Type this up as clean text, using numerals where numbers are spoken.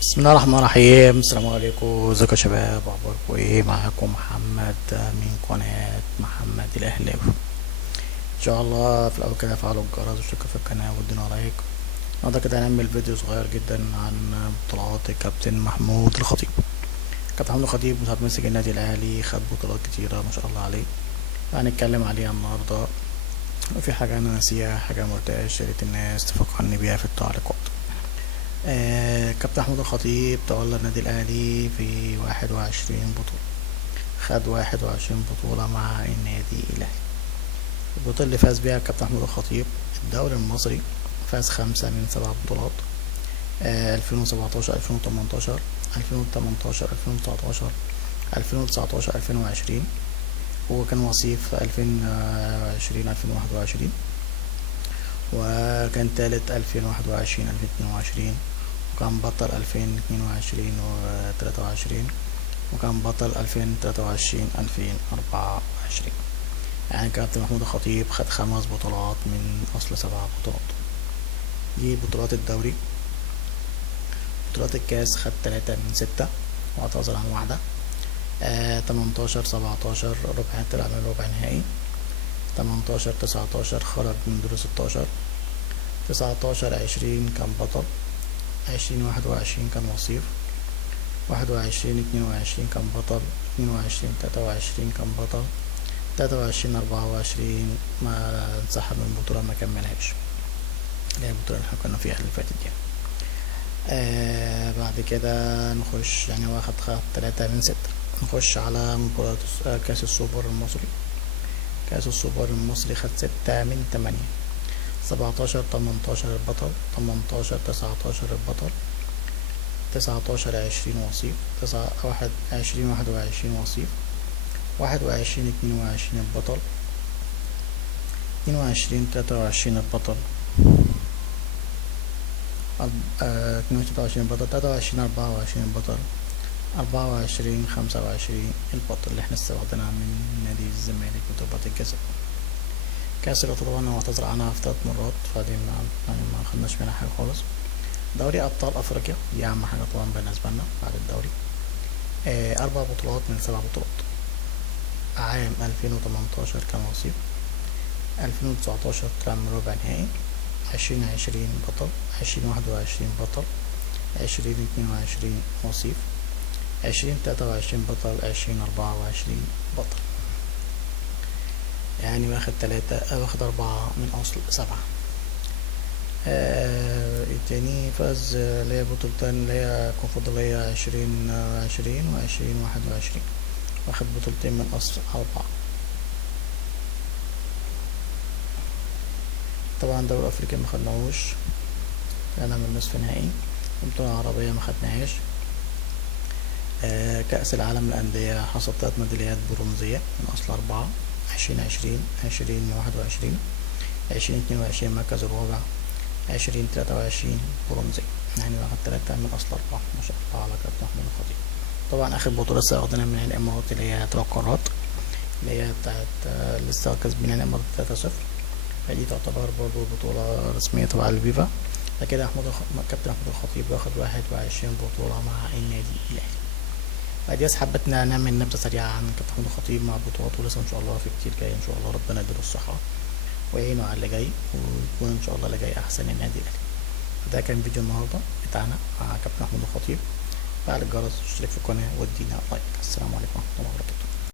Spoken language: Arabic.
بسم الله الرحمن الرحيم. السلام عليكم، ازيكم يا شباب؟ اخباركم ايه؟ معاكم محمد من قناة محمد الاهلاوي. ان شاء الله في الاول كده فعلوا الجرس واشتركوا في القناة وادونا لايك. النهارده كده هنعمل فيديو صغير جدا عن بطولات الكابتن محمود الخطيب. كابتن محمود الخطيب مسك النادي الاهلي، خد بطولات كتيرة ما شاء الله عليه، هنتكلم عليها النهارده. وفي حاجة انا ناسيها، حاجة مقلتهاش، يا ريت الناس تفكرني بيها في التعليقات. كابتن محمود الخطيب تولى النادي الأهلي في 21 بطولة، خد 21 بطولة مع النادي الأهلي. البطولة اللي فاز بيها كابتن محمود الخطيب الدوري المصري، فاز 5 من 7 بطولات، 2017 2018 2018 2019 2019 2020. هو كان وصيف 2020 2021، وكان تالت 2021 2022، وكان بطل 2022 و 23، وكان بطل 2023 2024. يعني كابتن محمود الخطيب خد 5 بطولات من أصل 7 بطولات. دي بطولات الدوري. بطولات الكاس خد 3 من 6 واعتذر عن واحدة. 18 17 طلع من ربع نهائي. 18 19 خرج من دور 16. 19 20 كان بطل. 20 21 كان وصيف. 21 22 كان بطل. 22 23 كان بطل. 23 24 ما انسحب من البطولة، ما كملهاش، اللي هي البطولة اللي احنا كنا فيها اللي فاتت دي. بعد كده نخش، يعني واخد 3 من 6. نخش على مباراة كاس السوبر المصري. كاس السوبر المصري خد 6 من 8. 17 18 البطل. 18 19 البطل. 19 20 وصيف. 20 21 وصيف. 21 22 البطل. 22 23 البطل. 22 البطل. 23 24 البطل. 24 25 البطل اللي احنا استخدمناها من نادي الزمالك وتربط الجزائر. كاس طبعا هو اعتذر عنها في 3 مرات، فدي ما خدناش منها حاجة خالص. دوري أبطال أفريقيا دي أهم حاجة طبعا بالنسبة لنا بعد الدوري. 4 بطولات من 7 بطولات. عام 2018 كان وصيف. 2019 طلع من ربع نهائي. 2020 بطل. 2021 بطل. 2022 وصيف. 2023 بطل. 2024 بطل. يعني واخد 4 من أصل 7. التاني فاز اللي هي بطولتين اللي هي كونفدرالية 2020 و2021، واخد بطولتين من أصل 4. طبعا دوري أفريقيا ما خدناهوش، طلعنا من نصف نهائي. البطولة العربية ما خدناهاش. كأس العالم للأندية حصل 3 ميداليات برونزية من أصل 4. 2020 2021 2022 مركز الرابع. 2023 برونزي، يعني واخد 3 من أصل 4. ما شاء الله على كابتن محمود الخطيب. طبعا آخر بطولة لسه واخدينها من الإمارات اللي هي 3 قارات، اللي هي بتاعت لسه كسبنا الإمارات 3-0. فدي تعتبر برضه بطولة رسمية تبع الفيفا. فكده كابتن محمود الخطيب واخد 21 بطولة مع النادي الأهلي. فدي حبتنا نعمل نبذة سريعة عن كابتن محمود الخطيب مع بطولاته، ولسه إن شاء الله في كتير جاي إن شاء الله. ربنا يديله الصحة ويعينه على اللي جاي، ويكون ان شاء الله اللي جاي احسن النادي الاهلي. ده كان فيديو النهارده بتاعنا مع كابتن محمود الخطيب. فعل الجرس واشترك في القناه وادينا لايك. السلام.